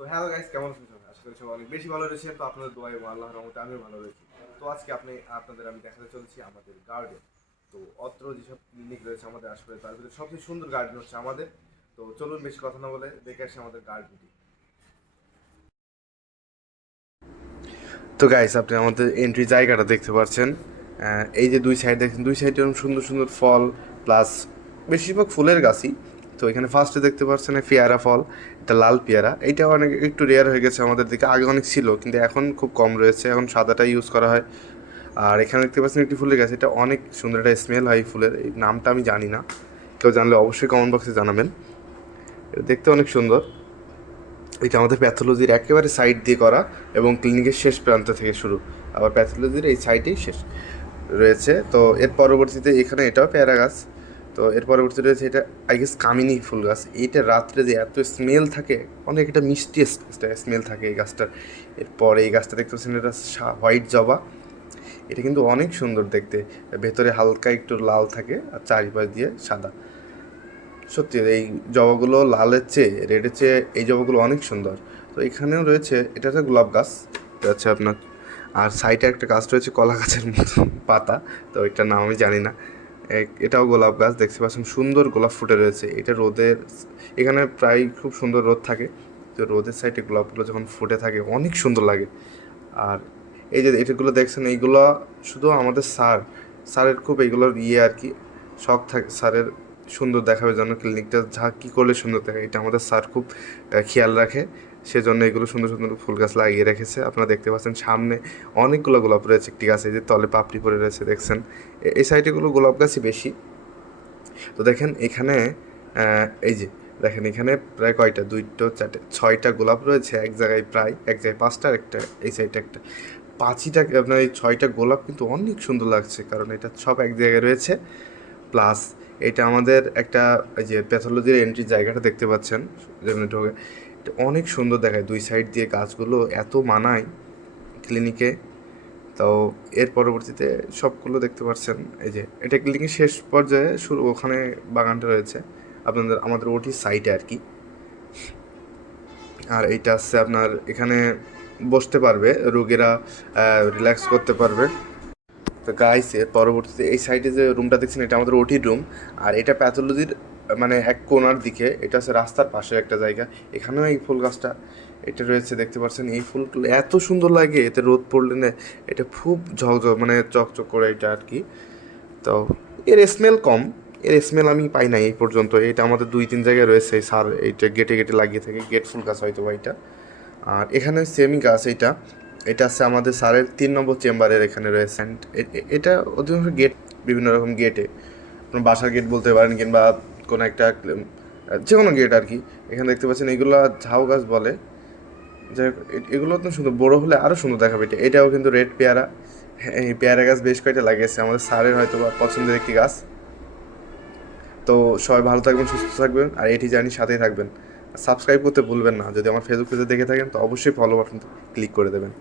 তো hello guys, কেমন আছেন সবাই? আশা করি সবাই অনেক বেশি ভালো রয়েছেন। তো আপনাদের দোয়া এবং আল্লাহর রহমতে আমিও ভালো রয়েছি। তো আজকে আপনাদের আমি দেখাতে চলেছি আমাদের গার্ডেন। তো অত্র যেসব ক্লিনিক রয়েছে আমাদের আশেপাশে, তার ভিতরে সবচেয়ে সুন্দর গার্ডেন হচ্ছে আমাদের। তো চলুন বেশি কথা না বলে দেখে আসি আমাদের গার্ডেনটি। তো গাইস, আপনি আমাদের এন্ট্রি জায়গাটা দেখতে পাচ্ছেন। এই যে দুই সাইড দেখছেন, দুই সাইডে এরকম সুন্দর সুন্দর ফল প্লাস বেশিরভাগ ফুলের গাছই। তো এখানে ফার্স্টে দেখতে পাচ্ছেন এই পেয়ারা ফল, এটা লাল পেয়ারা। এইটা অনেক একটু রেয়ার হয়ে গেছে আমাদের দিকে, আগে অনেক ছিল কিন্তু এখন খুব কম রয়েছে, এখন সাদাটা ইউজ করা হয়। আর এখানে দেখতে পাচ্ছেন একটি ফুলের গাছ, এটা অনেক সুন্দর, একটা স্মেল হয় এই ফুলের, এই নামটা আমি জানি না, কেউ জানলে অবশ্যই কমেন্ট বক্সে জানাবেন। এটা দেখতে অনেক সুন্দর। এটা আমাদের প্যাথোলজির একেবারে সাইড দিয়ে করা এবং ক্লিনিকের শেষ প্রান্ত থেকে শুরু, আবার প্যাথোলজির এই সাইডেই শেষ রয়েছে। তো এর পরবর্তীতে এখানে এটাও পেয়ারা গাছ। তো এর পরবর্তীতে রয়েছে এটা আই গেস কামিনী ফুল গাছ। এইটা রাত্রে যে এত স্মেল থাকে, অনেক একটা মিষ্টি স্মেল থাকে এই গাছটার। এরপর এই গাছটা দেখতে পাচ্ছেন, এটা হোয়াইট জবা। এটা কিন্তু অনেক সুন্দর দেখতে, ভেতরে হালকা একটু লাল থাকে আর চারিপাশ দিয়ে সাদা। সত্যি এই জবাগুলো লালের চেয়ে রেডের চেয়ে এই জবাগুলো অনেক সুন্দর। তো এখানেও রয়েছে, এটা হচ্ছে গোলাপ গাছ, এটা হচ্ছে আপনার। আর সাইডে একটা গাছ রয়েছে কলা গাছের মতো পাতা, তো এটার নাম আমি জানি না। এটাও গোলাপ গাছ, দেখতে পাচ্ছেন সুন্দর গোলাপ ফুটে রয়েছে। এটা রোদের, এখানে প্রায় খুব সুন্দর রোদ থাকে, তো রোদের সাইডে গোলাপগুলো যখন ফুটে থাকে অনেক সুন্দর লাগে। আর এই যে এটাগুলো দেখছেন, এইগুলো শুধু আমাদের স্যারের খুব এইগুলোর আর কি শখ থাকে স্যারের, সুন্দর দেখাবে জন্য ক্লিনিকটা যা কী করলে সুন্দর দেখায়, এটা আমাদের স্যার খুব খেয়াল রাখে। সেজন্য এগুলো সুন্দর সুন্দর ফুল গাছ লাগিয়ে রেখেছে। আপনারা দেখতে পাচ্ছেন সামনে অনেকগুলো গোলাপ রয়েছে একটি গাছে, যে তলে পাপড়ি পড়ে রয়েছে দেখছেন। এই সাইডেগুলো গোলাপ গাছই বেশি। তো দেখেন এখানে এই যে দেখেন এখানে প্রায় কয়টা, দুইটো চারটে ছয়টা গোলাপ রয়েছে এক জায়গায়, প্রায় এক জায়গায় পাঁচটা, একটা এই সাইডে একটা। পাঁচিটা আপনার এই ছয়টা গোলাপ কিন্তু অনেক সুন্দর লাগছে, কারণ এটা সব এক জায়গায় রয়েছে। প্লাস এটা আমাদের একটা, এই যে প্যাথোলজির এন্ট্রি জায়গাটা দেখতে পাচ্ছেন, যেমন ঢোকে, এটা অনেক সুন্দর দেখায় দুই সাইড দিয়ে গাছগুলো, এত মানায় ক্লিনিকে। তো এর পরবর্তীতে সবগুলো দেখতে পাচ্ছেন, এই যে এটা ক্লিনিকের শেষ পর্যায়ে শুরু, ওখানে বাগানটা রয়েছে আমাদের ওটির সাইটে আর কি। আর এইটা আছে আপনার, এখানে বসতে পারবে রোগীরা, রিল্যাক্স করতে পারবে। তো গাইস, এর পরবর্তীতে এই সাইডে যে রুমটা দেখছেন, এটা আমাদের ওটির রুম। আর এটা প্যাথোলজির মানে এক কোণার দিকে, এটা হচ্ছে রাস্তার পাশে একটা জায়গা। এখানেও এই ফুল গাছটা এটা রয়েছে, দেখতে পাচ্ছেন। এই ফুলগুলো এত সুন্দর লাগে, এতে রোদ পড়লে না এটা খুব ঝকঝক মানে চকচক করে এটা আর কি। তো এর স্মেল কম, এর স্মেল আমি পাই না এই পর্যন্ত। এটা আমাদের দুই তিন জায়গায় রয়েছে, সার এইটা গেটে গেটে লাগিয়ে থাকে, গেট ফুল গাছ হয়তো বা এটা। আর এখানে সেমি গাছ, এটা এটা আছে আমাদের স্যারের 3 নম্বর চেম্বারের এখানে রয়েছে। অ্যান্ড এটা অধিকাংশ গেট, বিভিন্ন রকম গেটে, আপনার বাসার গেট বলতে পারেন কিংবা কোনো একটা যে কোনো গেট আর কি। এখানে দেখতে পাচ্ছেন এগুলো ঝাউ গাছ বলে। যাই হোক, এগুলো তো সুন্দর, বড়ো হলে আরও সুন্দর দেখাবে। এটাও কিন্তু রেড পেয়ারা। হ্যাঁ, এই পেয়ারা গাছ বেশ কয়েকটা লাগিয়েছে আমাদের স্যারের, হয়তো বা পছন্দের একটি গাছ। তো সবাই ভালো থাকবেন, সুস্থ থাকবেন, আর এটি জানি সাথেই থাকবেন। সাবস্ক্রাইব করতে ভুলবেন না। যদি আমার ফেসবুক পেজে দেখে থাকেন তো অবশ্যই ফলো বাটন ক্লিক করে দেবেন।